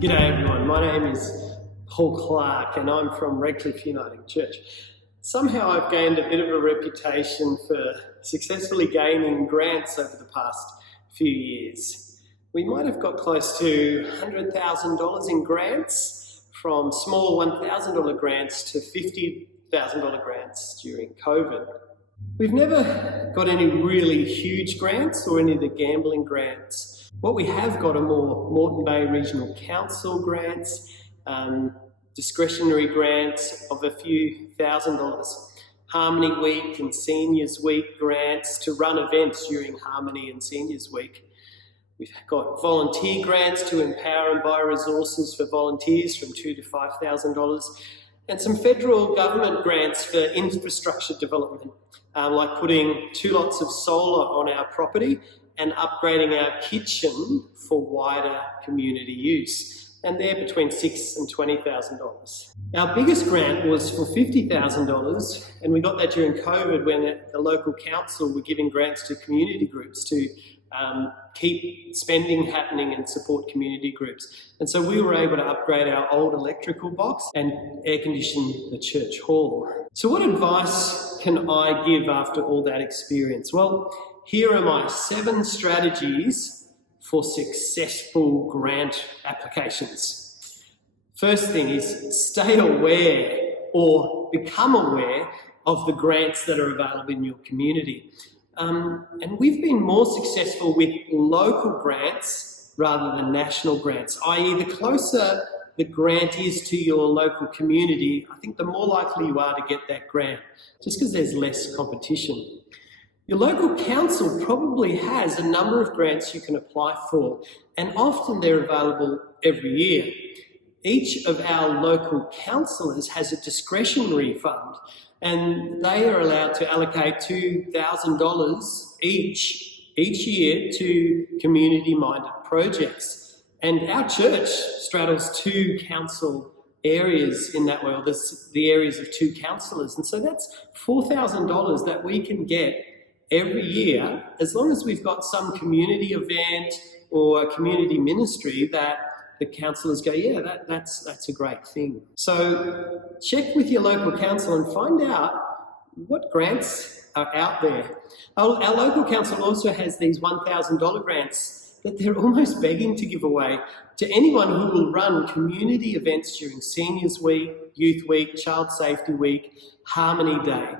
G'day everyone, my name is Paul Clark and I'm from Redcliffe Uniting Church. Somehow I've gained a bit of a reputation for successfully gaining grants over the past few years. We might have got close to $100,000 in grants, from small $1,000 grants to $50,000 grants during COVID. We've never got any really huge grants or any of the gambling grants. What we have got are more Moreton Bay Regional Council grants, discretionary grants of a few $1,000s, Harmony Week and Seniors Week grants to run events during Harmony and Seniors Week. We've got volunteer grants to empower and buy resources for volunteers from $2,000 to $5,000, and some federal government grants for infrastructure development, like putting 2 lots of solar on our property and upgrading our kitchen for wider community use. And they're between $6,000 and $20,000. Our biggest grant was for $50,000, and we got that during COVID when the local council were giving grants to community groups to keep spending happening and support community groups. And so we were able to upgrade our old electrical box and air condition the church hall. So what advice can I give after all that experience? Well, here are my 7 strategies for successful grant applications. First thing is stay aware or become aware of the grants that are available in your community. And we've been more successful with local grants rather than national grants, i.e. the closer the grant is to your local community, I think the more likely you are to get that grant, just because there's less competition. Your local council probably has a number of grants you can apply for, and often they're available every year. Each of our local councillors has a discretionary fund, and they are allowed to allocate $2,000 each year to community-minded projects. And our church straddles 2 council areas in that way, or the areas of 2 councillors. And so that's $4,000 that we can get every year, as long as we've got some community event or a community ministry that the councillors go, yeah, that's a great thing. So check with your local council and find out what grants are out there. Our local council also has these $1,000 grants that they're almost begging to give away to anyone who will run community events during Seniors Week, Youth Week, Child Safety Week, Harmony Day.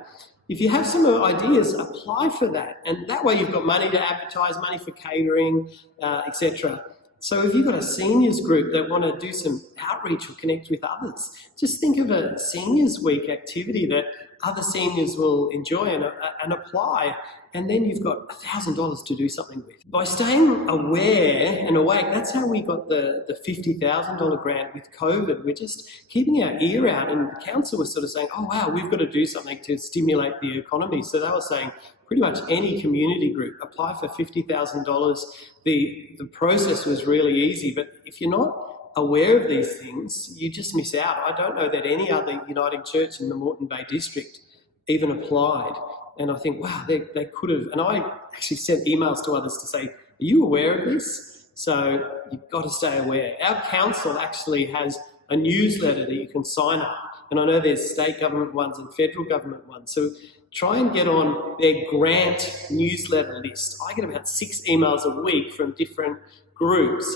If you have some ideas, apply for that. And that way you've got money to advertise, money for catering, etc. So if you've got a seniors group that want to do some outreach or connect with others, just think of a Seniors Week activity that other seniors will enjoy and apply. And then you've got $1,000 to do something with. By staying aware and awake, that's how we got the $50,000 grant with COVID. We're just keeping our ear out, and the council was sort of saying, oh wow, we've got to do something to stimulate the economy. So they were saying pretty much any community group, apply for $50,000. The process was really easy, but if you're not aware of these things, you just miss out. I don't know that any other Uniting Church in the Moreton Bay district even applied. And I think, wow, they could have. And I actually sent emails to others to say, are you aware of this? So you've got to stay aware. Our council actually has a newsletter that you can sign up. And I know there's state government ones and federal government ones. So try and get on their grant newsletter list. I get about 6 emails a week from different groups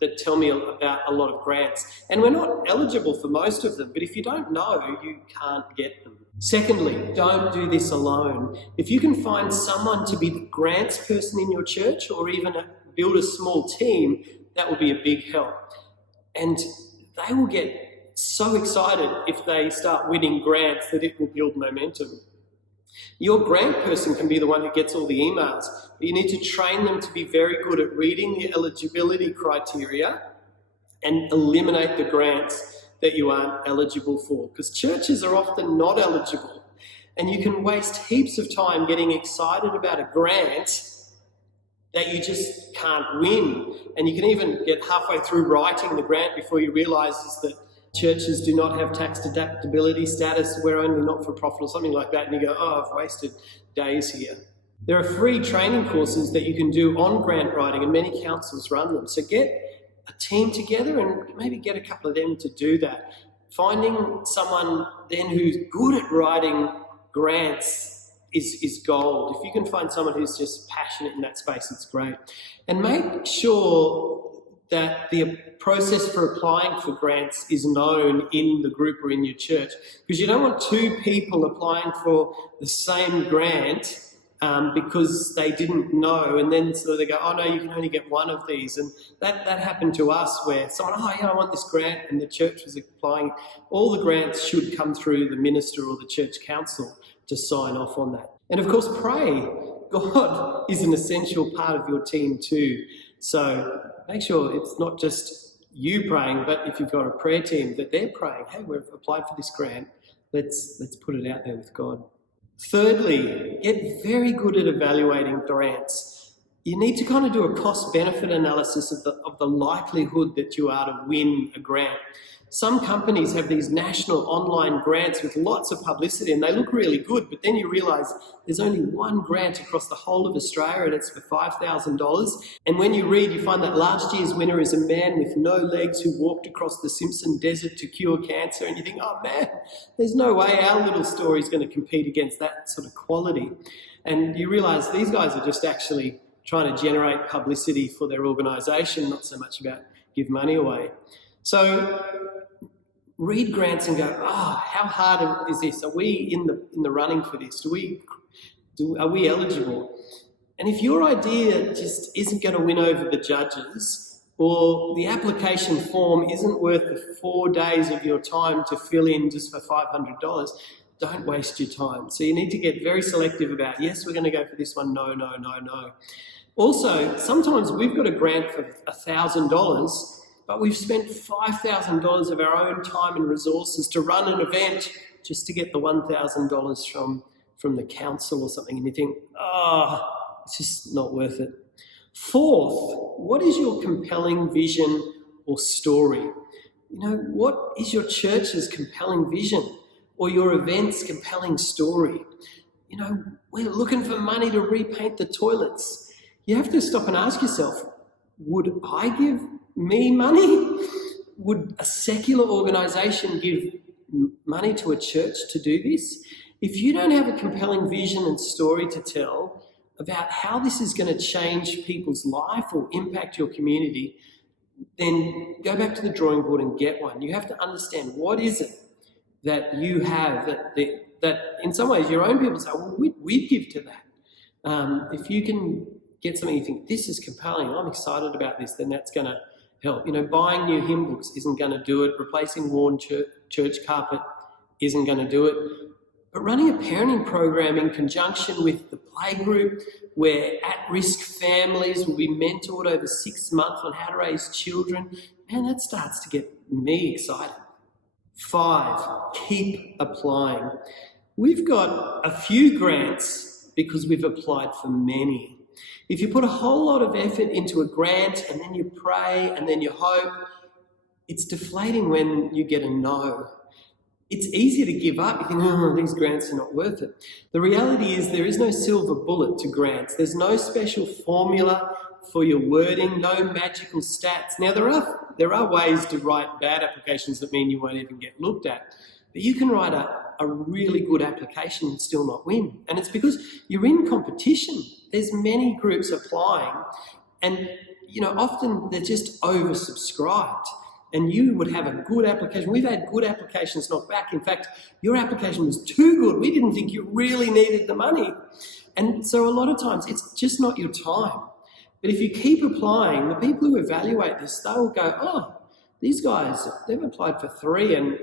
that tell me about a lot of grants. And we're not eligible for most of them, but if you don't know, you can't get them. Secondly, don't do this alone. If you can find someone to be the grants person in your church, or even build a small team, that will be a big help. And they will get so excited if they start winning grants that it will build momentum. Your grant person can be the one who gets all the emails, but you need to train them to be very good at reading the eligibility criteria and eliminate the grants that you aren't eligible for, because churches are often not eligible, and you can waste heaps of time getting excited about a grant that you just can't win. And you can even get halfway through writing the grant before you realise that churches do not have tax deductibility status, we're only not-for-profit or something like that, and you go, oh, I've wasted days here. There are free training courses that you can do on grant writing, and many councils run them. So get a team together and maybe get a couple of them to do that. Finding someone then who's good at writing grants is gold. If you can find someone who's just passionate in that space, it's great. And make sure that the process for applying for grants is known in the group or in your church, because you don't want two people applying for the same grant because they didn't know, and then so they go, oh no, you can only get one of these. And that happened to us, where someone, oh yeah, I want this grant, and the church was applying. All the grants should come through the minister or the church council to sign off on that. And of course, pray. God is an essential part of your team too. So make sure it's not just you praying, but if you've got a prayer team, that they're praying, hey, we've applied for this grant, let's put it out there with God. Thirdly, get very good at evaluating grants. You need to kind of do a cost-benefit analysis of the likelihood that you are to win a grant. Some companies have these national online grants with lots of publicity and they look really good, but then you realise there's only one grant across the whole of Australia and it's for $5,000. And when you read, you find that last year's winner is a man with no legs who walked across the Simpson Desert to cure cancer, and you think, oh man, there's no way our little story is going to compete against that sort of quality. And you realise these guys are just actually trying to generate publicity for their organisation, not so much about give money away. So read grants and go, how hard is this? Are we in the running for this? Are we eligible? And if your idea just isn't going to win over the judges, or the application form isn't worth the 4 days of your time to fill in just for $500, don't waste your time. So you need to get very selective about, yes, we're going to go for this one, no. Also, sometimes we've got a grant for $1,000, but we've spent $5,000 of our own time and resources to run an event just to get the $1,000 from the council or something, and you think, it's just not worth it. Fourth, what is your compelling vision or story? What is your church's compelling vision or your event's compelling story? We're looking for money to repaint the toilets. You have to stop and ask yourself, would I give me money? Would a secular organisation give money to a church to do this? If you don't have a compelling vision and story to tell about how this is going to change people's life or impact your community, then go back to the drawing board and get one. You have to understand, what is it that you have that in some ways your own people say, well, we'd give to that. If you can get something you think, this is compelling, I'm excited about this, then that's going to help. Buying new hymn books isn't going to do it. Replacing worn church carpet isn't going to do it. But running a parenting program in conjunction with the playgroup, where at-risk families will be mentored over 6 months on how to raise children, man, that starts to get me excited. 5, keep applying. We've got a few grants because we've applied for many. If you put a whole lot of effort into a grant and then you pray and then you hope, it's deflating when you get a no. It's easy to give up. You think, these grants are not worth it. The reality is there is no silver bullet to grants. There's no special formula for your wording, no magical stats. Now, there are ways to write bad applications that mean you won't even get looked at. But you can write a really good application and still not win. And it's because you're in competition. There's many groups applying, and often they're just oversubscribed. And you would have a good application. We've had good applications knocked back. In fact, your application was too good. We didn't think you really needed the money. And so a lot of times it's just not your time. But if you keep applying, the people who evaluate this, they will go, these guys, they've applied for 3, and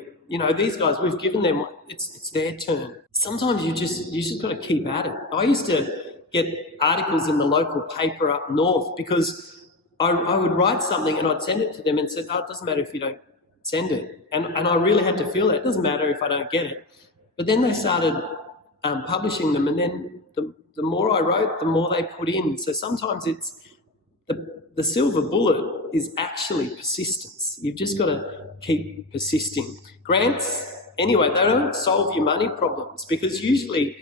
these guys, we've given them, it's their turn. Sometimes you just got to keep at it. I used to get articles in the local paper up north because I would write something and I'd send it to them and said, it doesn't matter if you don't send it. And I really had to feel that. It doesn't matter if I don't get it. But then they started publishing them, and then the more I wrote, the more they put in. So sometimes it's the silver bullet is actually persistence. You've just got to keep persisting. Grants, anyway, they don't solve your money problems, because usually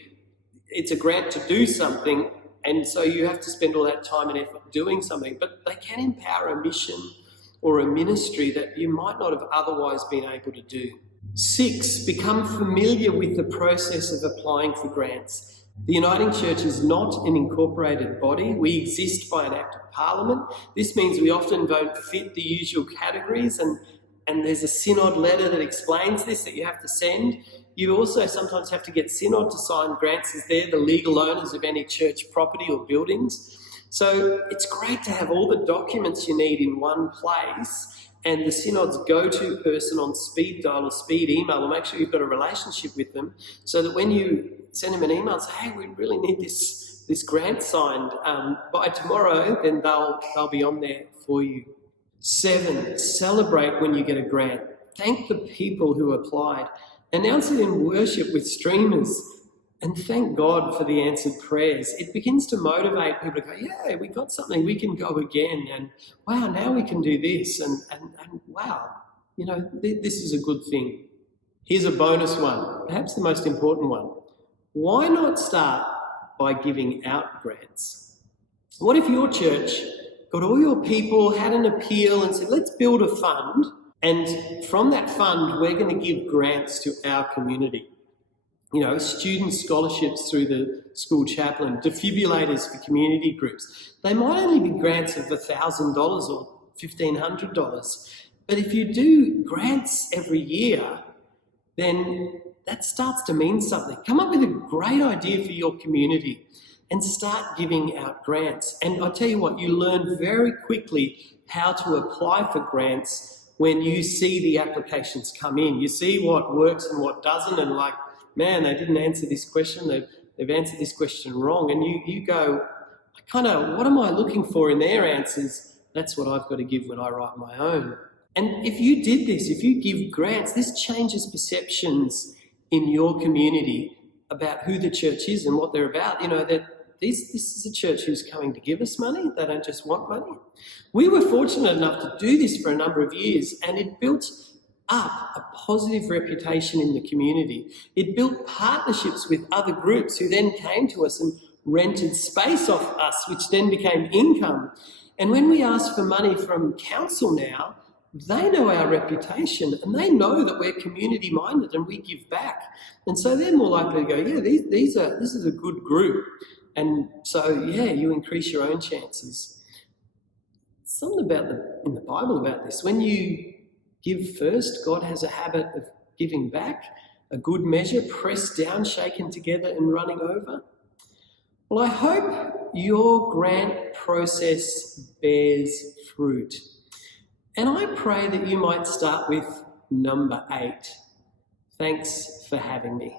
it's a grant to do something, and so you have to spend all that time and effort doing something. But they can empower a mission or a ministry that you might not have otherwise been able to do. 6, become familiar with the process of applying for grants. The Uniting Church is not an incorporated body. We exist by an act of Parliament. This means we often don't fit the usual categories, and there's a synod letter that explains this that you have to send. You also sometimes have to get synod to sign grants, as they're the legal owners of any church property or buildings. So it's great to have all the documents you need in one place, and the synod's go-to person on speed dial or speed email, or make sure you've got a relationship with them, so that when you send them an email and say, hey, we really need this grant signed by tomorrow, then they'll be on there for you. 7, celebrate when you get a grant. Thank the people who applied. Announce it in worship with streamers, and thank God for the answered prayers. It begins to motivate people to go, yeah, we got something, we can go again, and wow, now we can do this, and wow, this is a good thing. Here's a bonus one, perhaps the most important one. Why not start by giving out grants? What if your church got all your people, had an appeal and said, let's build a fund, and from that fund, we're going to give grants to our community. Student scholarships through the school chaplain, defibrillators for community groups. They might only be grants of $1,000 or $1,500. But if you do grants every year, then that starts to mean something. Come up with a great idea for your community and start giving out grants. And I tell you what, you learn very quickly how to apply for grants when you see the applications come in. You see what works and what doesn't, and like, man, they didn't answer this question, they've answered this question wrong. And you go, what am I looking for in their answers? That's what I've got to give when I write my own. And if you did this, if you give grants, this changes perceptions in your community about who the church is and what they're about. That this is a church who's coming to give us money. They don't just want money. We were fortunate enough to do this for a number of years, and it built up a positive reputation in the community. It built partnerships with other groups who then came to us and rented space off us, which then became income. And when we ask for money from council now, they know our reputation and they know that we're community minded and we give back. And so they're more likely to go, yeah, this is a good group. And so, yeah, you increase your own chances. Something in the Bible about this. When you give first, God has a habit of giving back, a good measure, pressed down, shaken together and running over. Well, I hope your grant process bears fruit. And I pray that you might start with number 8. Thanks for having me.